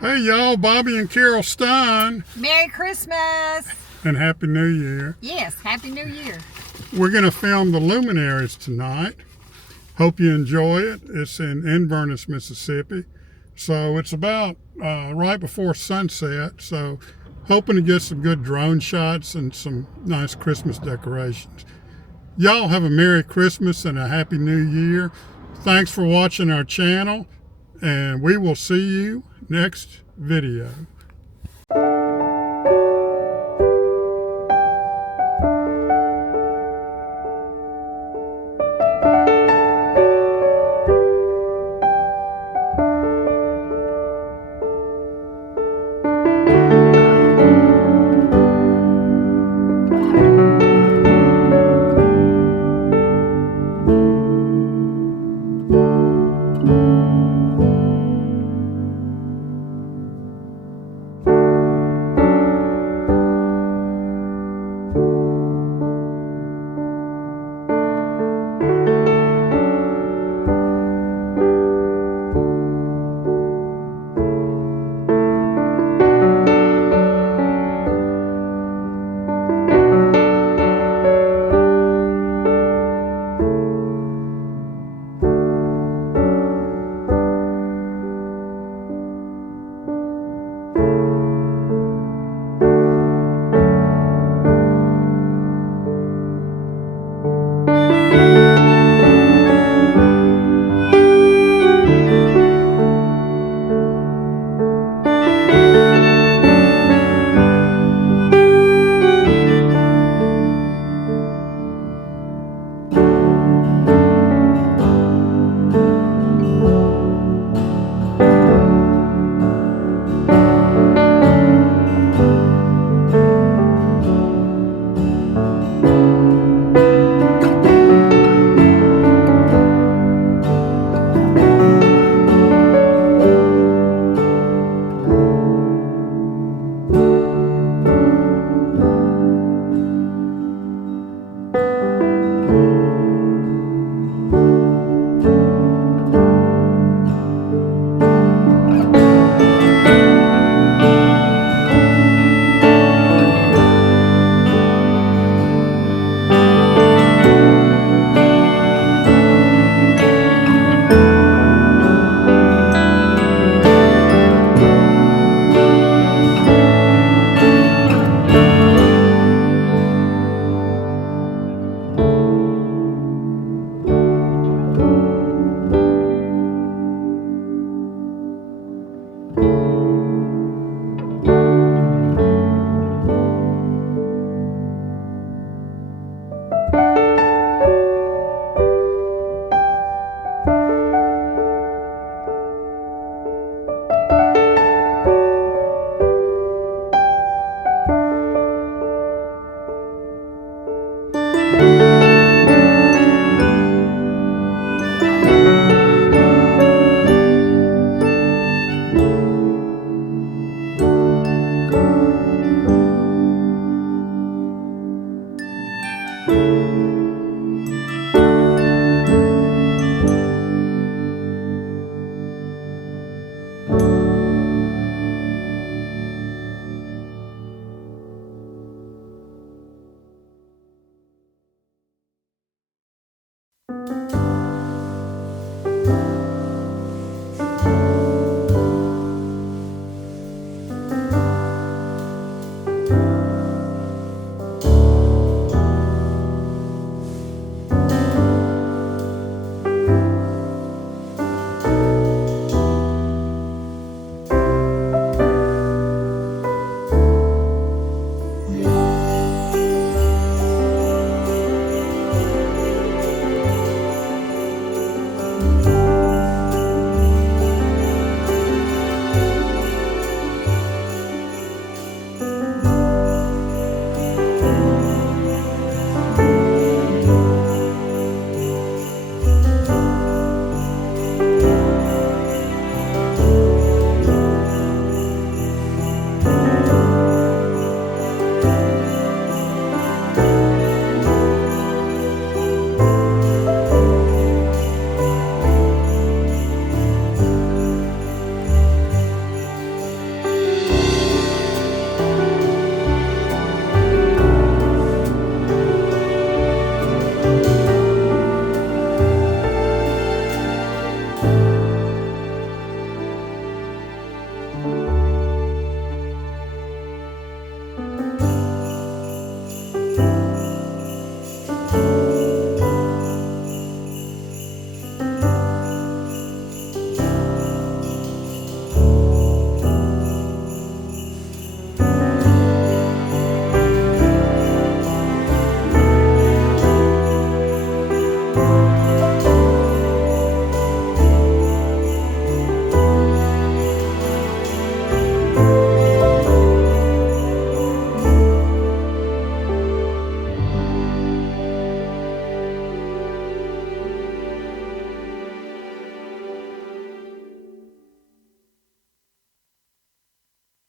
Hey y'all, Bobby and Carol Stein. Merry Christmas! And Happy New Year. Yes, Happy New Year. We're going to film the Luminaries tonight. Hope you enjoy it. It's in Inverness, Mississippi. So it's about right before sunset. So hoping to get some good drone shots and some nice Christmas decorations. Y'all have a Merry Christmas and a Happy New Year. Thanks for watching our channel, and we will see you next video.